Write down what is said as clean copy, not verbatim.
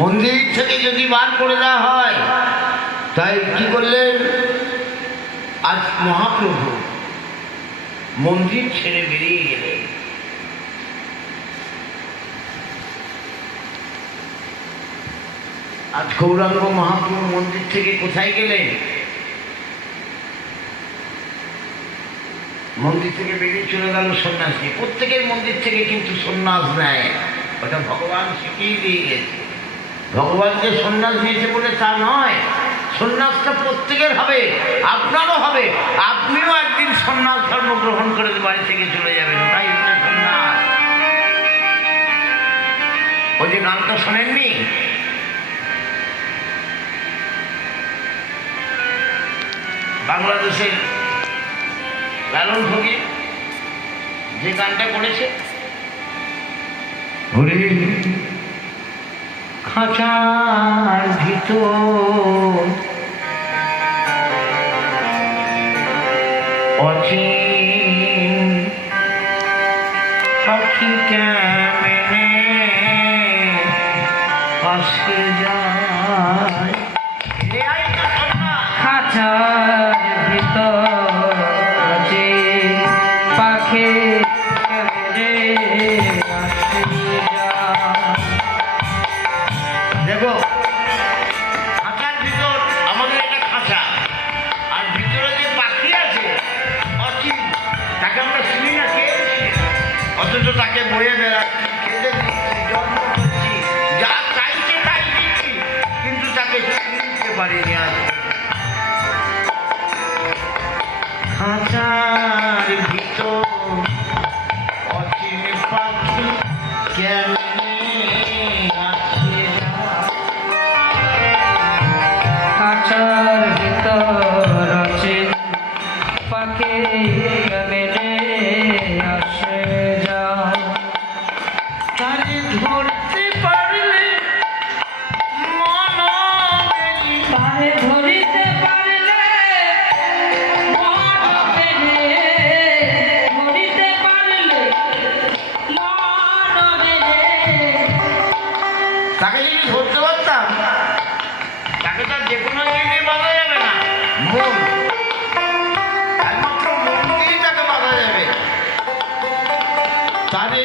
মন্দির থেকে যদি বার করে দেওয়া হয়, তাই কি করলেন, আজ মহাপ্রভু মন্দির ছেড়ে বেরিয়ে গেলেন। আজ গৌরাঙ্গ মহাপ্রভু মন্দির থেকে কোথায় গেলেন? মন্দির থেকে বেরিয়ে চলে গেল সন্ন্যাস নিয়ে। প্রত্যেকের মন্দির থেকে কিন্তু সন্ন্যাস নেয়, ওটা ভগবান শিখিয়ে দিয়ে গেছে। ভগবান যে সন্ন্যাস দিয়েছে বলে তা নয়, সন্ন্যাসটা প্রত্যেকের হবে, আপনারও হবে। আপনিও একদিন সন্ন্যাস ধর্ম গ্রহণ করে বাড়ি থেকে চলে যাবেন, তাই হচ্ছে সন্ন্যাস। ওই যে গানটা শোনেননি, বাংলাদেশের লালন ফকির যে গানটা করেছে, খাঁচার ভিতর অচিন পাখি কেমনে আসে যায়, খাঁচার ভিতর অচিন পাখি কেমনে আসে যায়। দেখো, খাঁচার ভিতর আমাদের একটা খাঁচা, আর ভিতরে যে পাখি আছে অচিন, তাকে আমরা চিনি না, কে চিনি না, অথচ তাকে বয়ে বেড়াচ্ছি, খেতে দিচ্ছি, যত্ন করছি, যা চাইছে তাই দিচ্ছি, কিন্তু তাকে চিনতে পারিনি আজ। খাঁচার ভিতর অচিন পাখি কেমনে আসে যায়। খাঁচার ভিতর অচিন পাখি কেমনে আসে যায়। তারে ধরতে পারলে মন গেলি, তারে ধরিতে পারলে মন বেড়ে, ধরিতে পারলে মন বেড়ে। তাকে যদি ধরতে পারতাম, তাকে তো যে কোনো জায়গায় বাঁধা যাবে না, মন, একমাত্র মন দিয়েই তাকে বাঁধা যাবে। তারে